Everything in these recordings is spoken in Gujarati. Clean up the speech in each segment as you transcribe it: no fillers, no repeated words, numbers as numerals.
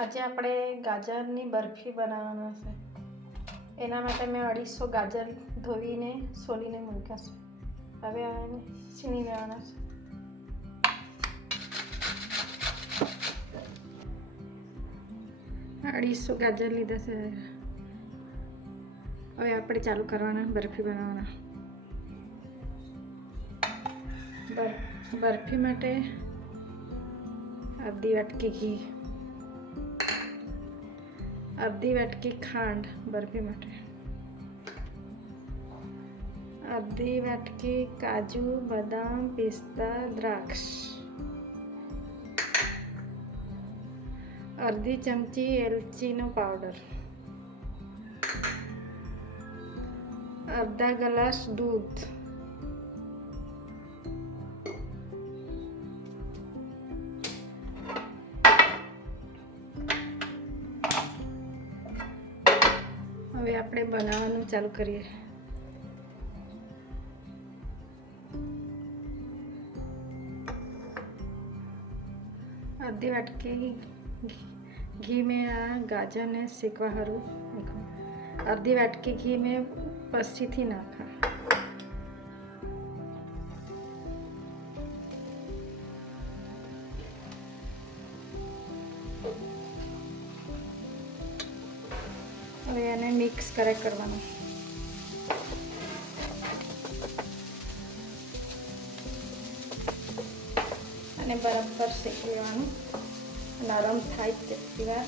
આજે આપણે ગાજરની બરફી બનાવવાના છે. એના માટે મેં 250 ગાજર ધોઈને સોલીને મૂક્યા છે. હવે આને છીણી લેવાના છે. અઢીસો ગાજર લીધા છે. હવે આપણે ચાલુ કરવાના બરફી બનાવવાના. બરફી માટે અડધી વાટકી ઘી, અડધી વાટકી ખાંડ બરફી માટે, અડધી વાટકી કાજુ, બદામ, પિસ્તા, દ્રાક્ષ, અડધી ચમચી એલચીનો પાવડર, અડધા ગ્લાસ દૂધ, હવે આપણે બનાવવાનું ચાલુ કરીએ. आधी वाटकी घी में गाजर ने सेकवा हरू आधी वाटकी घी में पस्सी थी नाखा. હવે એને મિક્સ કરવાનું. અને બરાબર શેકી લેવાનું. નરમ થાય તેટલી વાર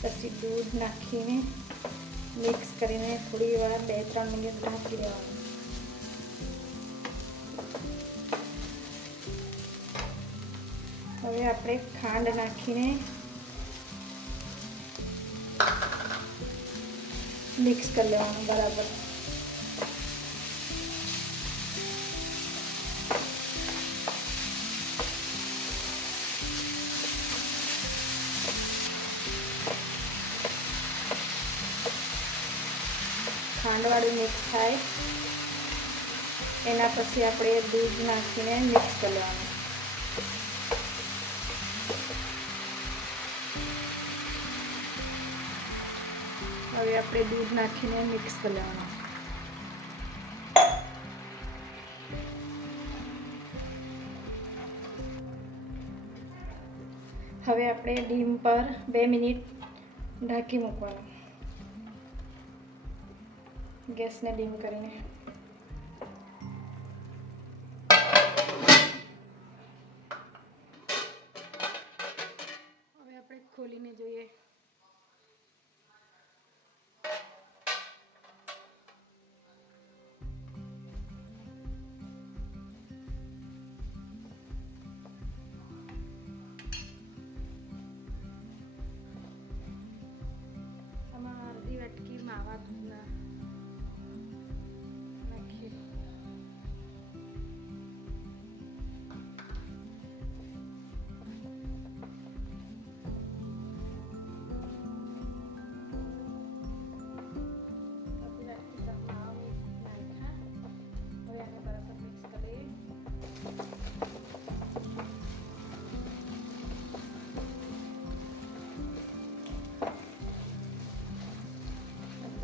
પછી દૂધ નાખીને મિક્સ કરીને થોડી વાર 2-3 મિનિટ ઢાંકી દેવાનું. હવે આપણે ખાંડ નાખીને મિક્સ કરી લેવાનું બરાબર. ખાંડવાળું મિક્સ થાય એના પછી આપણે દૂધ નાખીને મિક્સ કરી લેવાનું. હવે આપણે દૂધ નાખીને મિક્સ કરી લેવાનું. હવે આપણે ડીમ પર 2 મિનિટ ઢાંકી મૂકવાનું. ગેસને ડીમ કરીને હવે આપણે ખોલીને જોઈએ. આમાં અડધી વાટકી માવા દૂધના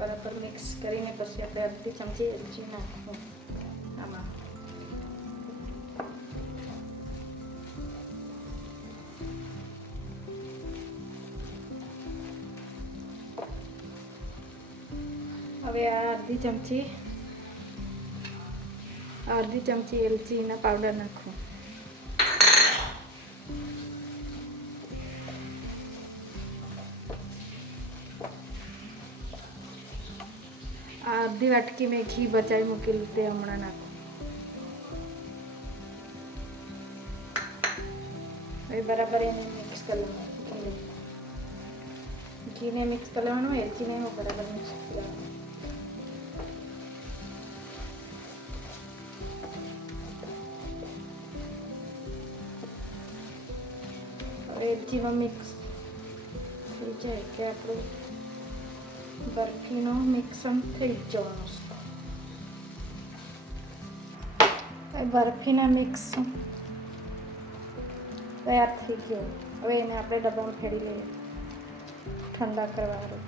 બરાબર મિક્સ કરીને પછી આપણે અડધી ચમચી એલચી નાખવું આમાં. હવે આ અડધી ચમચી એલચીના પાવડર નાખવું. आधी वाटकी में घी बचाई मूकेलू ते हमणां नाखो. હવે બરાબર એને મિક્સ કરી લેવાનું. ઘીને મિક્સ કરી લેવાનું, એલચીને બરાબર મિક્સ કરી લેવાનું. હવે એલચીમાં મિક્સ થઈ જાય કે આપણું બરફીનો મિક્સન થઈ જવાનું છે. બરફીના મિક્સ તૈયાર થઈ ગયો. હવે એને આપણે ડબ્બામાં ફેરી લઈએ ઠંડા કરવા વાળું.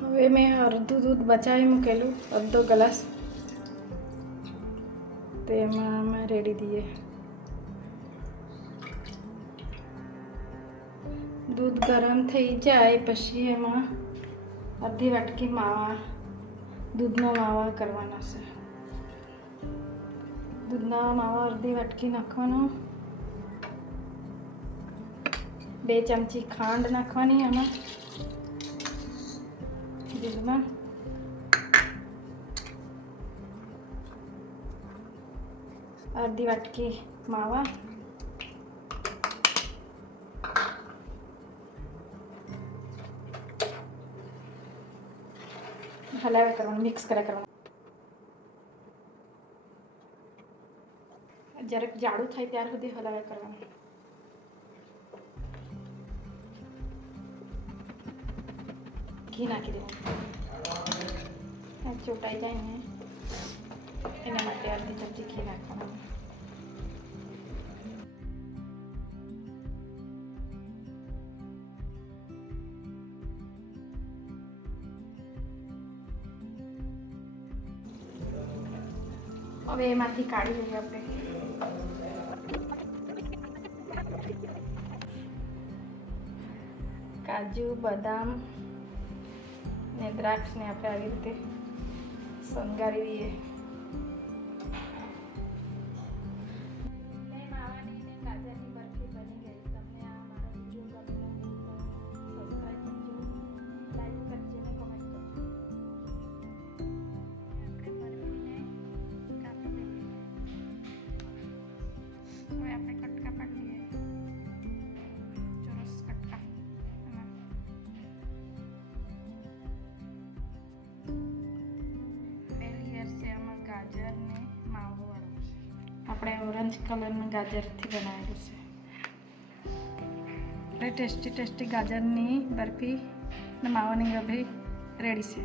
હવે મેં અડધું દૂધ બચાવી મૂકેલું, અડધો ગ્લાસ, તેમાં અમે રેડી દઈએ. દૂધ ગરમ થઈ જાય પછી એમાં અડધી વાટકી માવા, દૂધનો માવા કરવાના છે. દૂધના માવા અડધી વાટકી નાખવાનો. 2 ચમચી ખાંડ નાખવાની એમાં દૂધમાં. અડધી વાટકી માવા, હલાવ્યા કરવાનું, મિક્સ કર્યા કરવાનું. જરાક જાડું થાય ત્યાર સુધી હલાવ્યા કરવાનું. ઘી નાખી દેવાનું. ચોટાઈ જાય ને એના માટે અડધી ચમચી ઘી નાખવાનું. હવે એમાંથી કાઢી લઈએ આપણે. કાજુ, બદામ ને દ્રાક્ષને આપણે આવી રીતે શણગારી દઈએ. આપણે ઓરેન્જ કલરનું ગાજરથી બનાવેલું છે. ટેસ્ટી ગાજરની બરફી અને માવાની ગભરી રેડી છે.